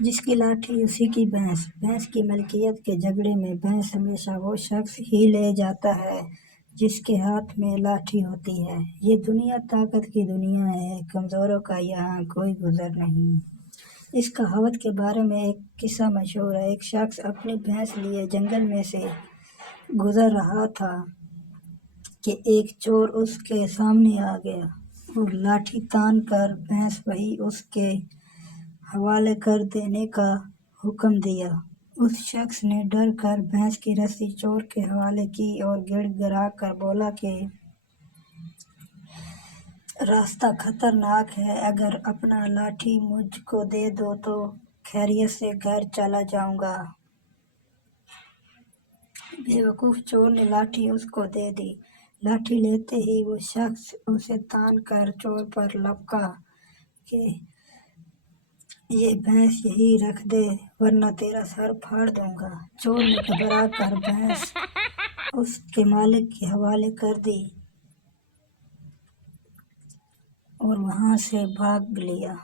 جس کی لاٹھی اسی کی بھینس۔ بھینس کی ملکیت کے جھگڑے میں بھینس ہمیشہ وہ شخص ہی لے جاتا ہے جس کے ہاتھ میں لاٹھی ہوتی ہے۔ یہ دنیا طاقت کی دنیا ہے، کمزوروں کا یہاں کوئی گزر نہیں۔ اس کہاوت کے بارے میں ایک قصہ مشہور ہے۔ ایک شخص اپنی بھینس لیے جنگل میں سے گزر رہا تھا کہ ایک چور اس کے سامنے آ گیا اور لاٹھی تان کر بھینس وہی اس کے حوالے کر دینے کا حکم دیا۔ اس شخص نے ڈر کر بھینس کی رسی چور کے حوالے کی اور گڑ گڑا کر بولا کہ راستہ خطرناک ہے، اگر اپنا لاٹھی مجھ کو دے دو تو خیریت سے گھر چلا جاؤں گا۔ بے وقوف چور نے لاٹھی اس کو دے دی۔ لاٹھی لیتے ہی وہ شخص اسے تان کر چور پر لپکا کہ یہ بھینس یہیں رکھ دے ورنہ تیرا سر پھاڑ دوں گا۔ چور نے گھبرا کر بھینس اس کے مالک کے حوالے کر دی اور وہاں سے بھاگ لیا۔